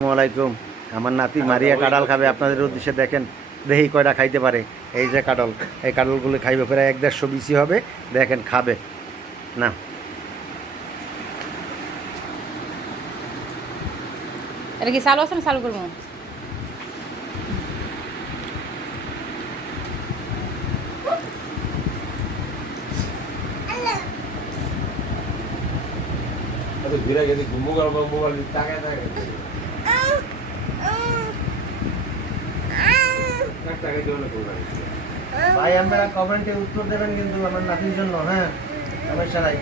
আসসালামাইকুম। আমার নাতি মারিয়া কাঁঠাল খাবে, আপনাদের উদ্দেশ্যে দেখেন দেখি কয়টা খাইতে পারে। এই যে কাঁঠাল, এই কাঁঠালগুলো খাইবে প্রায় 1-150 বিসি হবে। দেখেন খাবে না। এটা কি চালু আছে না চালু করবো? ভাই আপনারা কমেন্টে উত্তর দেবেন কিন্তু আমার নাতির জন্য। হ্যাঁ, সমস্যা নাই।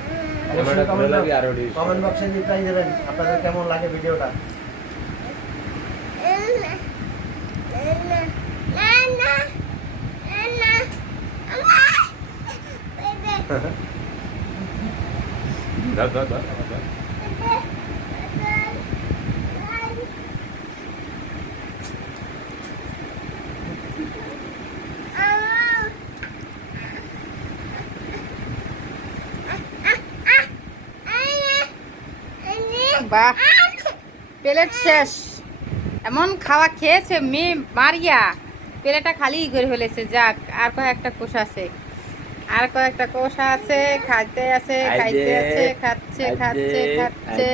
কমেন্ট বক্সে রিপ্লাই দেবেন আপনাদের কেমন লাগে ভিডিওটা। বাহ, প্লেট শেষ। এমন খাওয়া খেয়েছে মেয়ে মারিয়া, প্লেটটা খালি করে ফেলেছে। যাক, আর কয়েকটা কোষ আছে, আর কয়েকটা কোষ আছে। খাইতে আছে, খাইতে আছে, খাচ্ছে খাচ্ছে খাচ্ছে।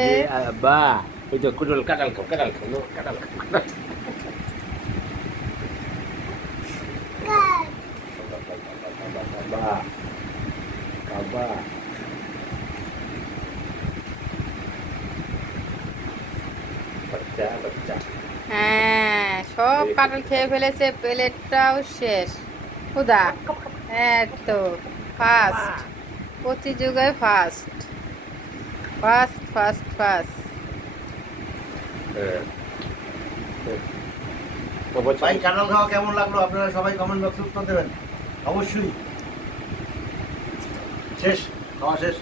বাহ, ওই তো কুটল কাঁঠাল খাও, কাঁঠাল খাও, কাঁঠাল খাও। বাহ বাহ, বাচ্চা বাচ্চা। হ্যাঁ, সব কাঁঠাল খেয়ে ফেলেছে, প্লেটটাও শেষ। খুদা, তো ফার্স্ট, প্রতিযোগিতায় ফার্স্ট ফার্স্ট ফার্স্ট ফার্স্ট। ভাই কাঁঠাল খাওয়া কেমন লাগলো আপনারা সবাই কমেন্ট বক্সে উত্তর দেবেন অবশ্যই। শেষ, খাওয়া শেষ।